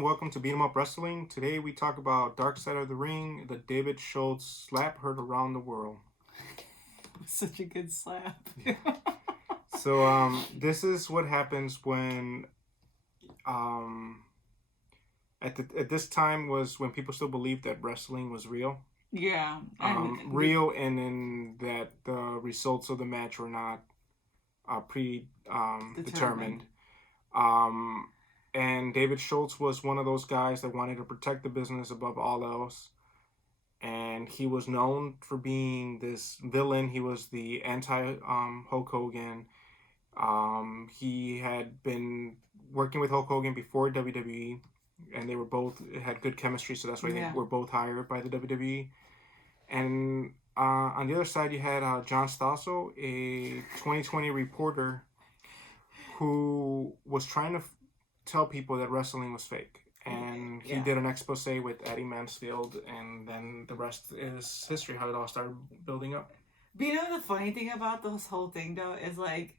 and welcome to Beat 'em Up Wrestling. Today we talk about Dark Side of the Ring, the David Schultz slap heard around the world. Such a good slap. So this is what happens when at this time was when people still believed that wrestling was real. Yeah. Real, and in that the results of the match were not determined. And David Schultz was one of those guys that wanted to protect the business above all else. And he was known for being this villain. He was the anti-Hulk Hogan. He had been working with Hulk Hogan before WWE, and they were both had good chemistry, so that's why they were both hired by the WWE. And on the other side, you had John Stossel, a 2020 reporter who was trying to tell people that wrestling was fake. And he did an expose with Eddie Mansfield, and then the rest is history, how it all started building up. But you know the funny thing about this whole thing, though, is like,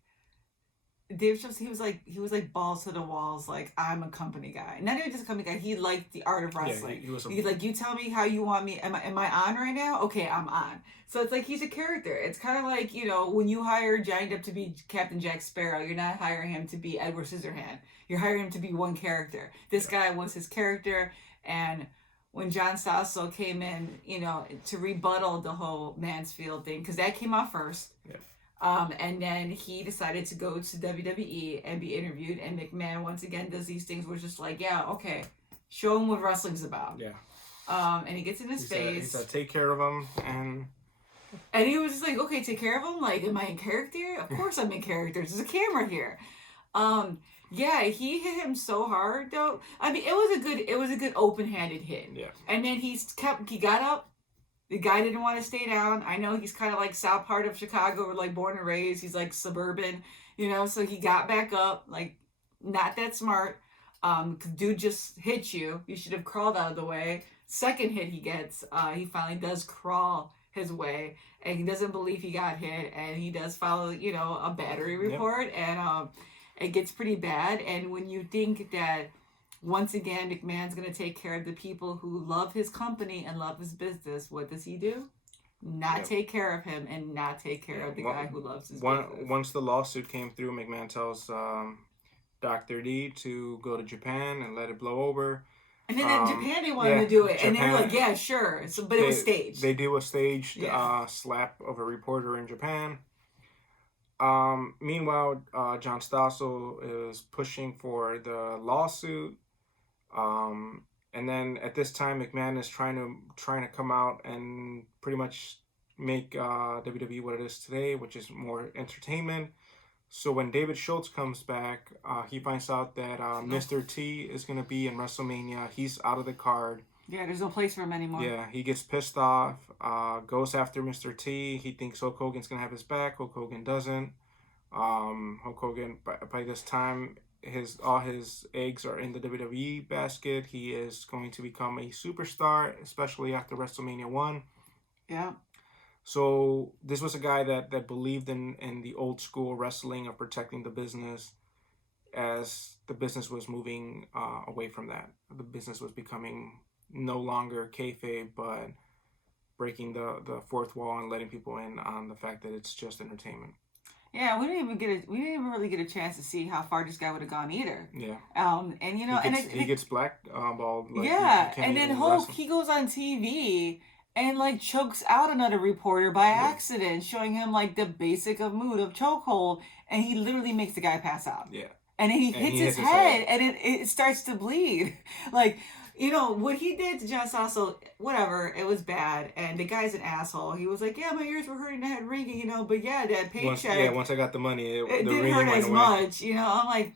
Dave Schultz, he was like balls to the walls, like, I'm a company guy. Not even just a company guy, he liked the art of wrestling. Yeah, he's like, you tell me how you want me, am I on right now? Okay, I'm on. So it's like, he's a character. It's kind of like, you know, when you hire Johnny Depp to be Captain Jack Sparrow, you're not hiring him to be Edward Scissorhand. You're hiring him to be one character. This guy was his character, and when John Stossel came in, you know, to rebuttal the whole Mansfield thing, because that came out first. Yeah. And then he decided to go to WWE and be interviewed. And McMahon, once again, does these things where it's just like, yeah, okay, show him what wrestling's about. Yeah. And he gets in his face. He said, take care of him. And he was just like, okay, take care of him? Like, am I in character? Of course I'm in character. There's a camera here. Yeah, he hit him so hard, though. I mean, it was a good open-handed hit. Yeah. And then he got up. The guy didn't want to stay down. I know he's kind of like south part of Chicago, or like born and raised. He's like suburban, you know. So he got back up, like not that smart. Dude just hit you. You should have crawled out of the way. Second hit he gets, he finally does crawl his way, and he doesn't believe he got hit, and he does file, you know, a battery report, and it gets pretty bad. And when you think that, once again, McMahon's going to take care of the people who love his company and love his business, what does he do? Not take care of him and not take care of the guy who loves his business. Once the lawsuit came through, McMahon tells Dr. D to go to Japan and let it blow over. And then in Japan they wanted to do it. Japan, and they were like, yeah, sure. So, but it was staged. They do a staged slap of a reporter in Japan. Meanwhile, John Stossel is pushing for the lawsuit. And then at this time, McMahon is trying to come out and pretty much make WWE what it is today, which is more entertainment. So when David Schultz comes back, he finds out that Mr. T is going to be in WrestleMania. He's out of the card. Yeah, there's no place for him anymore. Yeah, he gets pissed off, goes after Mr. T. He thinks Hulk Hogan's going to have his back. Hulk Hogan doesn't. Hulk Hogan, by this time, all his eggs are in the WWE basket. He is going to become a superstar, especially after WrestleMania 1. Yeah. So this was a guy that believed in the old school wrestling of protecting the business, as the business was moving away from that. The business was becoming no longer kayfabe, but breaking the fourth wall and letting people in on the fact that it's just entertainment. Yeah, we didn't even really get a chance to see how far this guy would have gone either. Yeah. And you know, he gets blackballed. Like, yeah, and then Hulk, he goes on TV and like chokes out another reporter by accident, showing him like the basic of mood of chokehold, and he literally makes the guy pass out. Yeah. And then he hits his head, and it starts to bleed. Like, you know, what he did to John Stossel, whatever, it was bad. And the guy's an asshole. He was like, yeah, my ears were hurting, I had ringing, you know, but yeah, that paycheck. Once I got the money, it didn't hurt as much, you know. I'm like,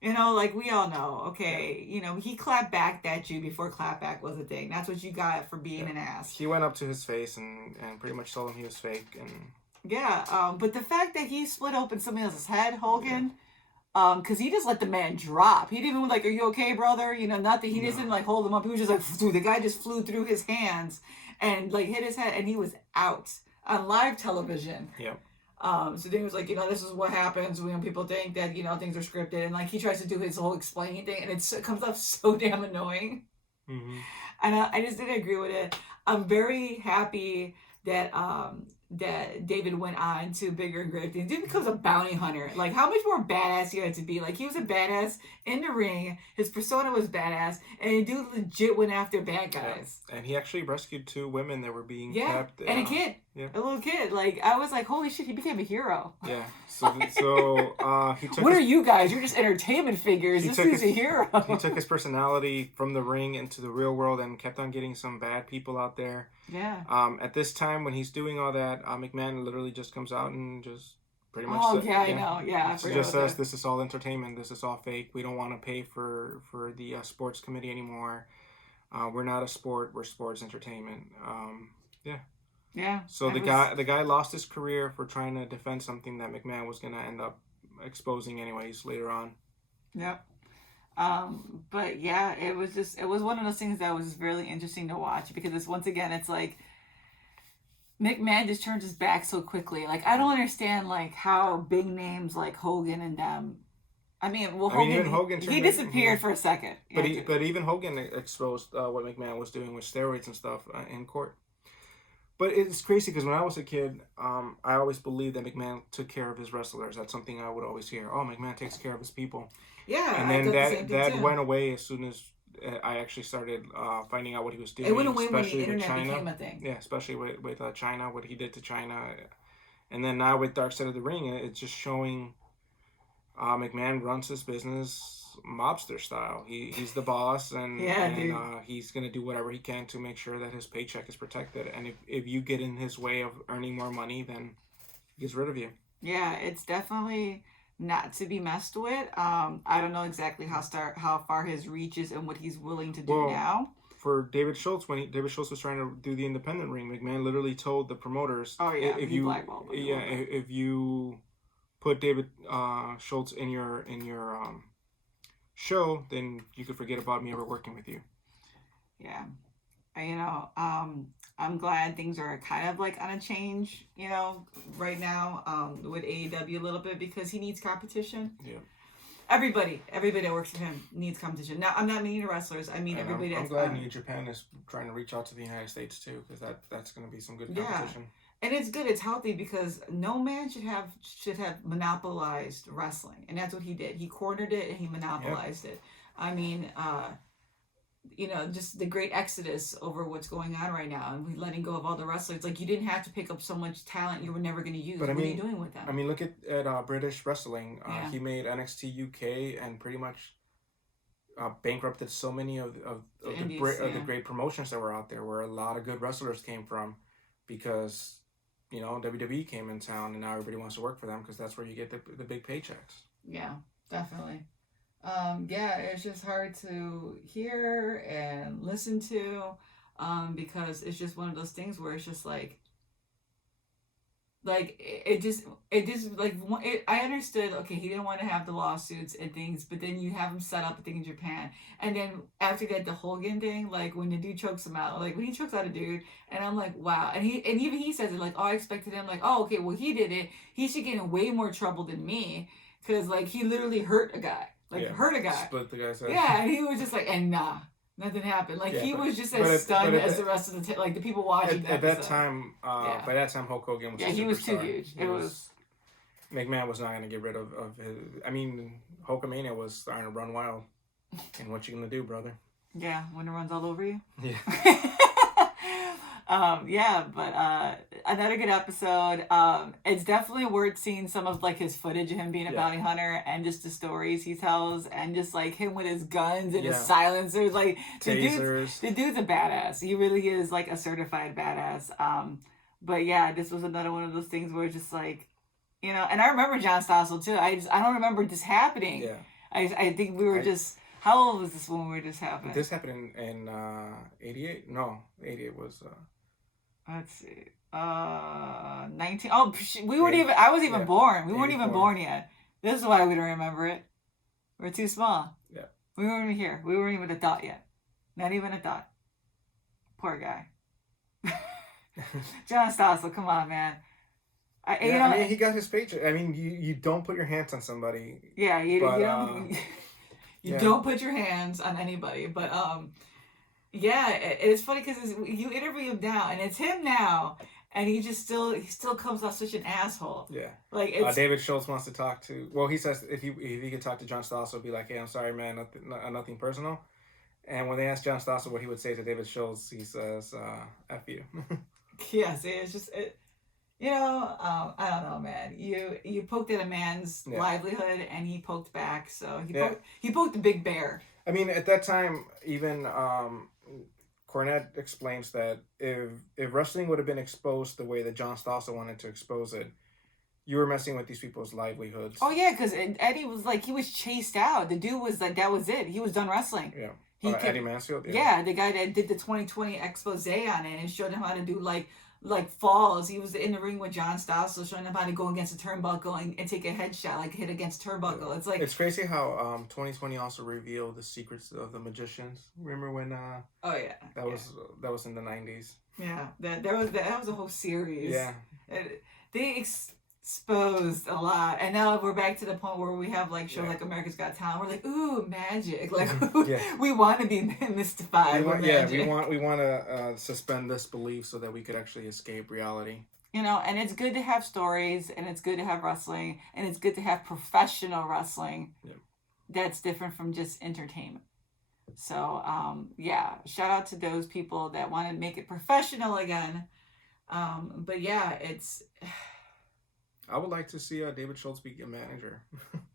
you know, like we all know, okay, you know, he clapped back at you before clapback was a thing. That's what you got for being an ass. He went up to his face and pretty much told him he was fake. And yeah, but the fact that he split open somebody else's head, Hogan... because he just let the man drop. He didn't even like, are you okay, brother? You know, nothing. He didn't like hold him up. He was just like, the guy just flew through his hands and like hit his head, and he was out on live television. Yeah. So Dane was like, this is what happens when people think that, things are scripted. And like he tries to do his whole explaining thing and it comes off so damn annoying. Mm-hmm. And I just didn't agree with it. I'm very happy that that David went on to bigger and greater things. Dude becomes a bounty hunter. Like, how much more badass you had to be? Like, he was a badass in the ring. His persona was badass, and the dude legit went after bad guys. Yeah. And he actually rescued 2 women that were being kept. And a kid. Yeah. A little kid. Like, I was like, holy shit, he became a hero. Yeah. So he took. What are you guys? You're just entertainment figures. This dude's a hero. He took his personality from the ring into the real world and kept on getting some bad people out there. Yeah. At this time, when he's doing all that, McMahon literally just comes out and just pretty much. I know. Yeah. He just says, "This is all entertainment. This is all fake. We don't want to pay for the sports committee anymore. We're not a sport. We're sports entertainment." Yeah. Yeah. So the guy lost his career for trying to defend something that McMahon was gonna end up exposing anyways later on. Yep. But yeah, it was one of those things that was really interesting to watch because it's like McMahon just turns his back so quickly. Like, I don't understand like how big names like Hogan and them. Hogan he disappeared for a second. But even Hogan exposed what McMahon was doing with steroids and stuff in court. But it's crazy because when I was a kid, I always believed that McMahon took care of his wrestlers. That's something I would always hear. Oh, McMahon takes care of his people. Yeah, and then that went away as soon as I actually started finding out what he was doing. It went away when the internet became a thing. Yeah, especially with China, what he did to China. And then now with Dark Side of the Ring, it's just showing McMahon runs his business mobster style. He's the boss, and he's going to do whatever he can to make sure that his paycheck is protected. And if you get in his way of earning more money, then he gets rid of you. Yeah, it's definitely not to be messed with. I don't know exactly how far his reach is and what he's willing to do now. For David Schultz, when David Schultz was trying to do the independent ring, McMahon literally told the promoters, if you put David Schultz in your show, then you could forget about me ever working with you. Yeah. I'm glad things are kind of like on a change, right now with AEW a little bit because he needs competition. Yeah. Everybody that works for him needs competition. Now, I'm not meaning the wrestlers. I mean everybody. I'm glad New Japan is trying to reach out to the United States too, because that's going to be some good competition. Yeah. And it's good. It's healthy because no man should have monopolized wrestling, and that's what he did. He cornered it and he monopolized it. I mean, just the great exodus over what's going on right now, and we letting go of all the wrestlers. Like, you didn't have to pick up so much talent you were never going to use. What are you doing with them? I mean, look at British wrestling. He made NXT UK and pretty much bankrupted so many of the great promotions that were out there, where a lot of good wrestlers came from, because WWE came in town, and now everybody wants to work for them because that's where you get the big paychecks. Yeah, definitely. It's just hard to hear and listen to, because it's just one of those things where it's just like I understood, okay, he didn't want to have the lawsuits and things, but then you have him set up a thing in Japan, and then after that, the Hogan thing, like when the dude chokes him out, like when he chokes out a dude, and I'm like, wow, and even he says it, like, oh, I expected him, like, oh, okay, well, he did it, he should get in way more trouble than me, because like he literally hurt a guy. Hurt a guy. Split the guy's head. Yeah, and he was just like, and nah, nothing happened. Like, he was just as stunned as the rest of the the people watching. At that time, by that time, Hulk Hogan was he was too huge. McMahon was not going to get rid of his. I mean, Hulkamania was starting to run wild. And what you gonna do, brother? Yeah, when it runs all over you. Yeah. But another good episode. It's definitely worth seeing some of like his footage of him being a bounty hunter, and just the stories he tells, and just like him with his guns and his silencers. Like, tasers. The dude's a badass. He really is like a certified badass. But yeah, this was another one of those things where it's just like, and I remember John Stossel too. I don't remember this happening. Yeah. I think we were just. How old was this when we were just happening? This happened in 88? No, 88 was... Let's see. 19... Oh, we weren't even... I was even born. We weren't even born yet. This is why we don't remember it. We're too small. Yeah. We weren't even here. We weren't even a thought yet. Not even a thought. Poor guy. John Stossel, come on, man. You Yeah, know, I mean, he got his paycheck. I mean, you don't put your hands on somebody, yeah, but you don't you yeah, don't put your hands on anybody. But yeah, it's funny because you interview him now, and it's him now, and he still comes off such an asshole. yeah. Like it's David Schultz wants to talk to. Well, he says if he could talk to John Stossel, be like, "Hey, I'm sorry, man, nothing personal." And when they asked John Stossel what he would say to David Schultz, he says, "F you." yeah, see, it's just you know, I don't know, man. You poked at a man's Yeah. livelihood, and he poked back. So Yeah. He poked the big bear. I mean, at that time, even Cornette explains that if wrestling would have been exposed the way that John Stossel wanted to expose it, you were messing with these people's livelihoods. Oh yeah, because Eddie was like he was chased out. The dude was like that was it. He was done wrestling. Yeah. He Eddie Mansfield. Yeah, the guy that did the 2020 expose on it and showed him how to do like falls. He was in the ring with John Stossel showing him how to go against a turnbuckle and take a headshot, like hit against turnbuckle. Yeah. It's like it's crazy how 2020 also revealed the secrets of the magicians. Remember when oh yeah, that was in the 90s. Yeah, that was a whole series. Yeah. They exposed a lot, and now we're back to the point where we have like shows like America's Got Talent. We're like, ooh, magic! Like we want to be mystified. We want to suspend disbelief so that we could actually escape reality. You know, and it's good to have stories, and it's good to have wrestling, and it's good to have professional wrestling. Yeah. That's different from just entertainment. So, yeah, shout out to those people that want to make it professional again. But yeah, it's. I would like to see David Schultz be a manager.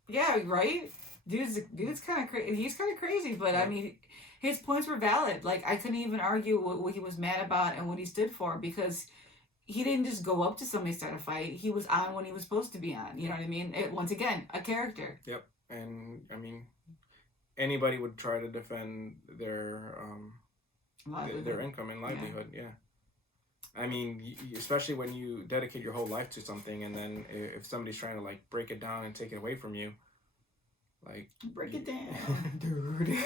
Yeah, right. Dude's kind of crazy. He's kind of crazy, but I mean, his points were valid. Like I couldn't even argue what he was mad about and what he stood for because he didn't just go up to somebody start a fight. He was on when he was supposed to be on. You know what I mean? Once again, a character. Yep, and I mean, anybody would try to defend their income and livelihood. Yeah. I mean, especially when you dedicate your whole life to something, and then if somebody's trying to like break it down and take it away from you, like break it down, dude.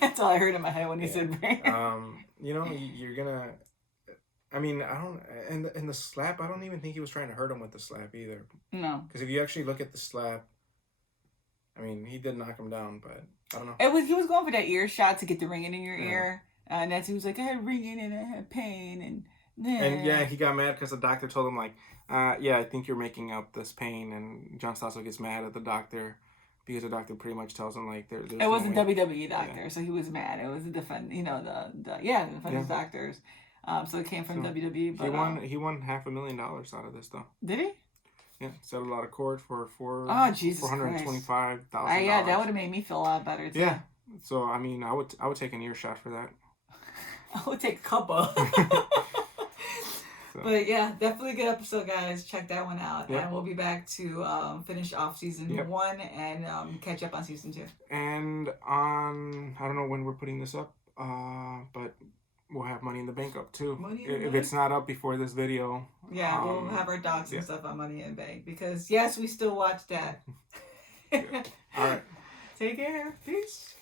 That's all I heard in my head when he said break. You know, you're gonna. I mean, I don't, and the slap. I don't even think he was trying to hurt him with the slap either. No, because if you actually look at the slap, I mean, he did knock him down, but I don't know. He was going for that ear shot to get the ringing in your ear, and that's he was like, I had ringing and I had pain and. And yeah, he got mad because the doctor told him like, yeah, I think you're making up this pain, and John Stossel gets mad at the doctor because the doctor pretty much tells him like, there's it was a WWE doctor, so he was mad. It was the defense doctors. So it came from WWE. But he won $500,000 out of this though. Did he? Yeah, settled out of court for $425,000. Yeah, that would have made me feel a lot better too. Yeah. So I mean, I would take an earshot for that. I would take a couple. But yeah, definitely a good episode, guys. Check that one out. Yep. And we'll be back to finish off season 1 and catch up on season 2. And on, I don't know when we're putting this up, but we'll have Money in the Bank up too. If it's not up before this video. Yeah, we'll have our docs and stuff on Money in the Bank. Because yes, we still watch that. All right. Take care. Peace.